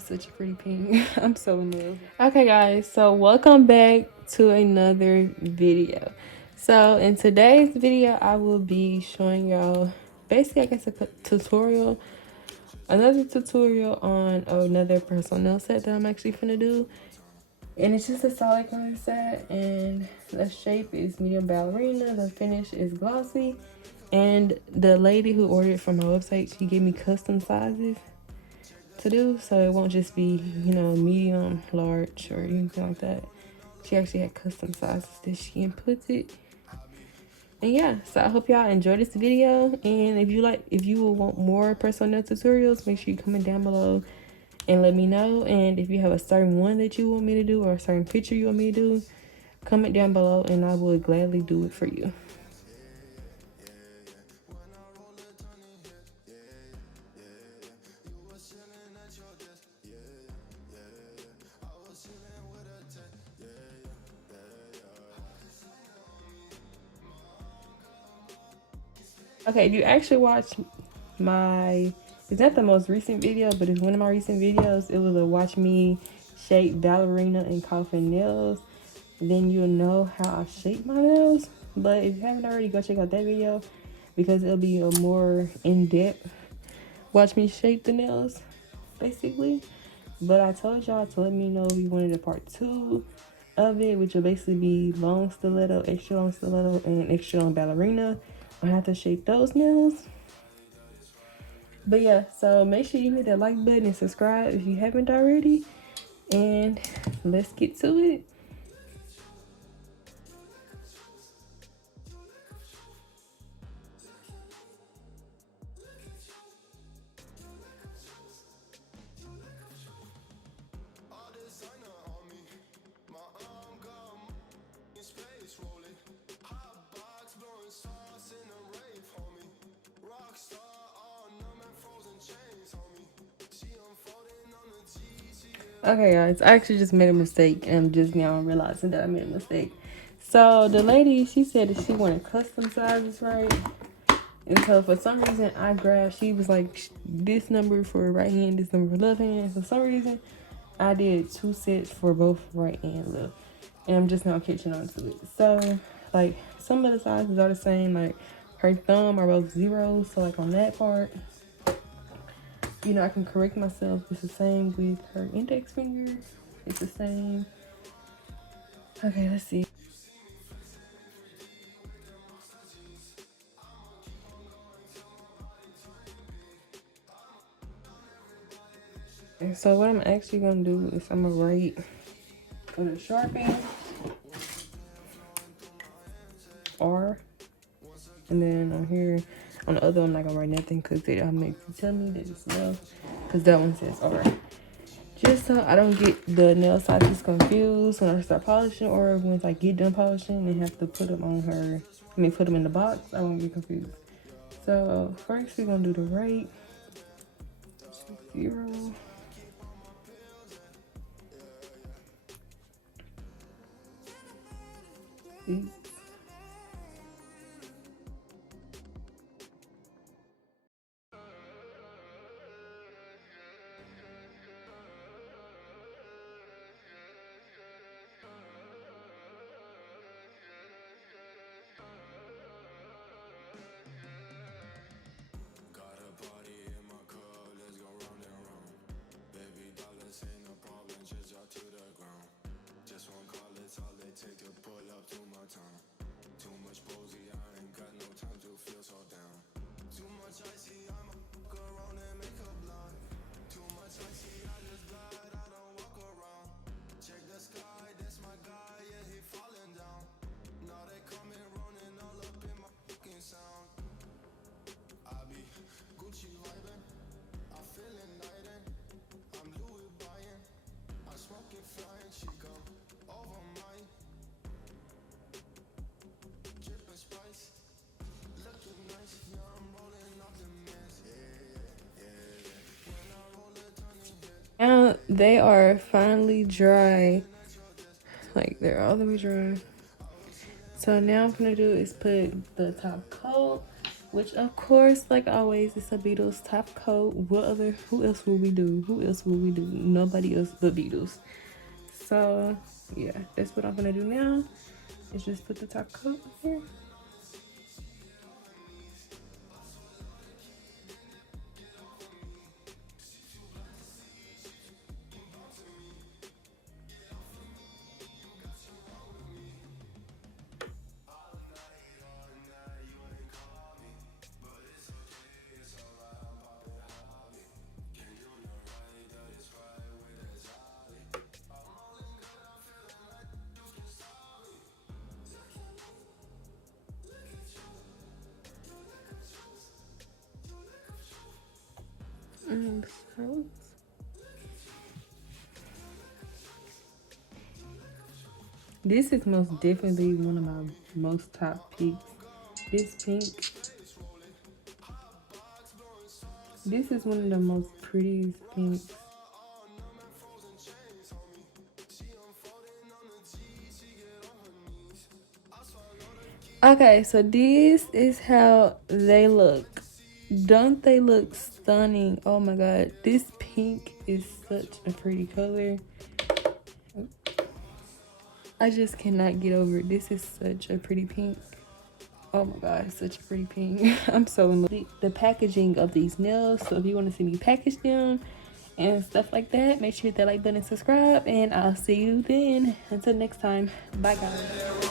It's such a pretty pink. I'm so in love. Okay, guys, so welcome back to another video. So in today's video, I will be showing y'all basically, I guess, a tutorial, another tutorial on another personal nail set that I'm actually finna do. And it's just a solid color set, and the shape is medium ballerina. The finish is glossy, and the lady who ordered from my website, she gave me custom sizes to do, so it won't just be, you know, medium, large, or anything like that. She actually had custom sizes that she inputted. And yeah, so I hope y'all enjoy this video, and if you will want more personal nail tutorials, make sure you comment down below and let me know. And if you have a certain one that you want me to do, or a certain picture you want me to do, comment down below and I will gladly do it for you. Okay, if you actually watch my, it's not the most recent video, but it's one of my recent videos. It was a watch me shape ballerina and Coffin nails. Then you'll know how I shape my nails. But if you haven't already, go check out that video, because it'll be a more in-depth watch me shape the nails, basically. But I told y'all to let me know if you wanted a part 2 of it, which will basically be long stiletto, extra long stiletto, and extra long ballerina. I have to shape those nails. But yeah, so make sure you hit that like button and subscribe if you haven't already. And let's get to it. Okay, guys, I actually just made a mistake, and I'm just now realizing that I made a mistake. So the lady, she said that she wanted custom sizes, right? And so for some reason, I grabbed, she was like, this number for right hand, this number for left hand. For some reason, I did 2 sets for both right and left. And I'm just now catching on to it. So, like, some of the sizes are the same. Like, her thumb are both zeros. So, like, on that part, you know, I can correct myself. It's the same with her index finger. It's the same. Okay, let's see. And so what I'm actually gonna do is I'm gonna write with a Sharpie R, and then on here, on the other one, I'm not gonna write nothing because they don't make to tell me that it's left, because that one says R. Just so I don't get the nail sizes confused when I start polishing, or once I get done polishing and have to put them on her, put them in the box, I won't get confused. So first we're gonna do the right 0. Now they are finally dry. Like, they're all the way dry. So now I'm gonna do is put the top coat, which of course, like always, it's a Bettles Top Coat. Who else will we do? Who else will we do? Nobody else but Bettles. So yeah, that's what I'm gonna do now, is just put the top coat here. So this is most definitely one of my most top picks. This pink. This is one of the most prettiest pinks. Okay, so this is how they look. Don't they look stunning? Oh my god, this pink is such a pretty color. I just cannot get over it. This is such a pretty pink. Oh my god, such a pretty pink. I'm so in love with the packaging of these nails. So if you want to see me package them and stuff like that, make sure you hit that like button and subscribe, and I'll see you then. Until next time, bye guys.